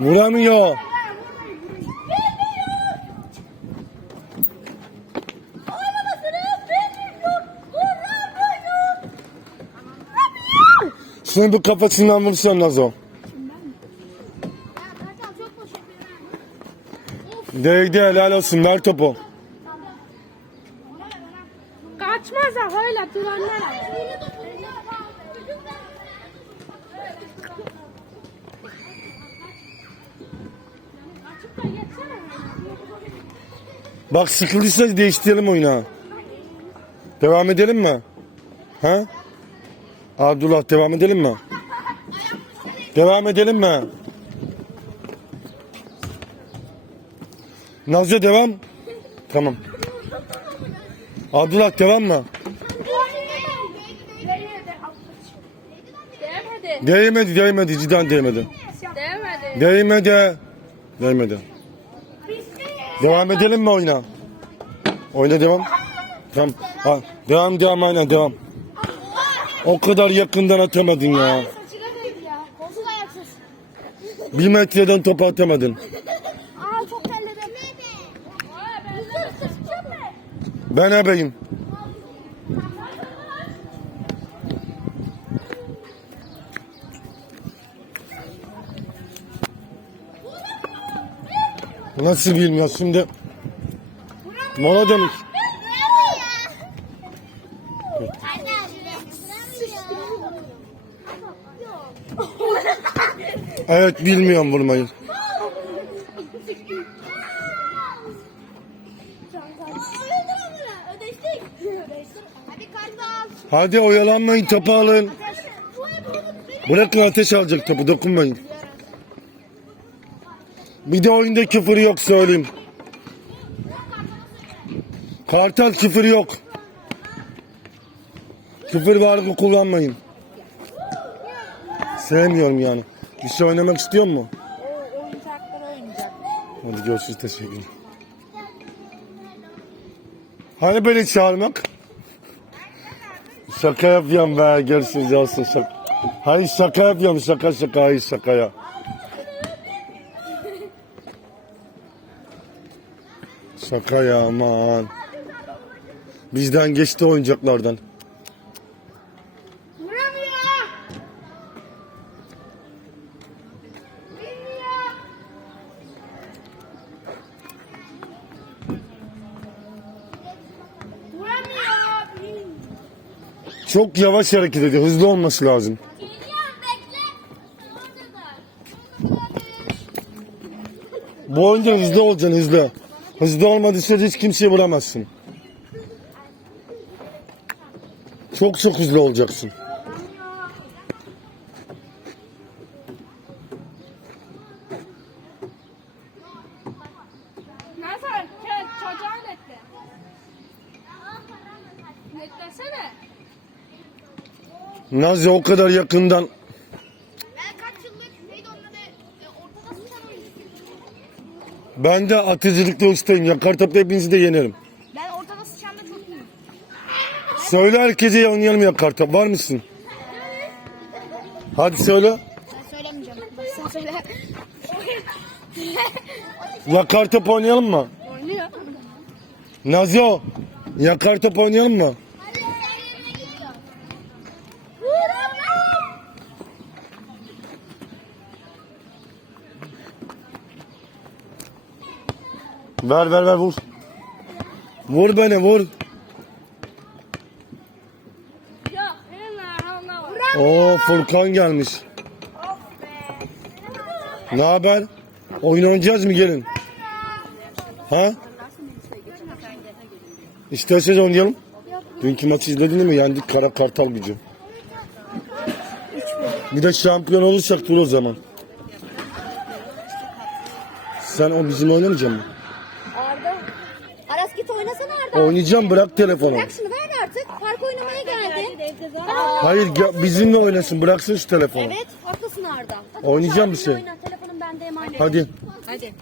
Vuramıyor. Şunu bir kafasından vursan Nazo. Değdi helal olsun ver topu. Bak sıkıldıysa değiştirelim oyunu. Devam edelim mi? Ha? Abdullah devam edelim mi? Devam edelim mi? Nazlı devam. Tamam. Abdullah devam mı? Değmedi. Değmedi değmedi cidden değmedi. Değmedi. Değmedi. Değmedi. Devam edelim mi oyuna? Oyuna devam. Tamam. Ha, devam devam aynen devam. O kadar yakından atamadın ya. Bir metreden topu atamadın. Ben ebeyim. Nasıl bilmiyor şimdi? Mola demiş. Evet bilmiyorum vurmayı. Hadi oyalanmayın topu alın. Bırakın ateş alacak topu dokunmayın. Bir de oyunda küfür yok söyleyeyim. Kartal küfür yok. Küfür var mı kullanmayın. Sevmiyorum yani. Bir şey oynamak istiyor mu? Hadi görüşürüz teşekkür Hani beni çağırmak? Şaka yapıyorum be görüşürüz olsun şaka. Hayır şaka yapıyorum şaka şaka hayır şakaya. Şaka ya aman. Bizden geçti oyuncaklardan. Vuramıyor. Bilmiyor. Vuramıyor. Çok yavaş hareket ediyor hızlı olması lazım. Bu oyunda hızlı olacaksın hızlı. Hızlı olmadığı sürece hiç kimseyi vuramazsın. Çok çok hızlı olacaksın. Nasıl? Gel çocuğa netle. Netlesene. Nazi o kadar yakından ben de atıcılıkta ustayım. Yakar topta hepinizi de yenerim. Ben ortada sıçanda çok iyiyim. Söyle herkese oynayalım yakar top. Var mısın? Hadi söyle. Ben söylemeyeceğim. Sen söyle. Yakar top oynayalım mı? Oynuyor. Nazo. Yakar top oynayalım mı? Ver ver ver vur. Vur beni vur. Oo Furkan gelmiş. Ne haber? Oyun oynayacağız mı gelin? Ha? İsterseniz oynayalım. Dünkü maçı izledin mi? Yendik Kara Kartal gücü. Bir de şampiyon olursak dur o zaman. Sen o bizim oynamayacak mısın? Oynayacağım bırak telefonu. Bırak şunu ver artık. Park oynamaya geldi. Hayır gel- bizimle oynasın bıraksın şu telefonu. Evet haklısın Arda. Hadi Oynayacağım bir şey. Oyna. Telefonum bende emanet. Hadi Hadi.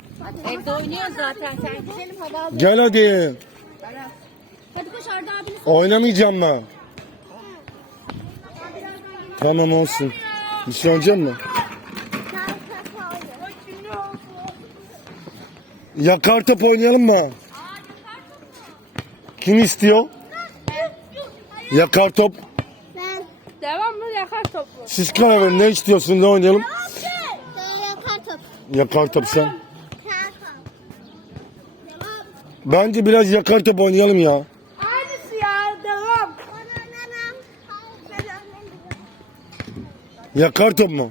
Evde oynuyor zaten sen. Gidelim hadi al. gel hadi. Hadi koş Arda abini Oynamayacağım mı? Tamam olsun. Bir şey oynayacak mı? Yakar top oynayalım mı? Kim istiyor? Yakar top. Ben. Devam mı yakar topu? Siz karar verin. Ne istiyorsun? Ne oynayalım? Yakar top. Yakar top sen. Bence biraz yakar top oynayalım ya. Aynısı ya devam. Yakar top mu?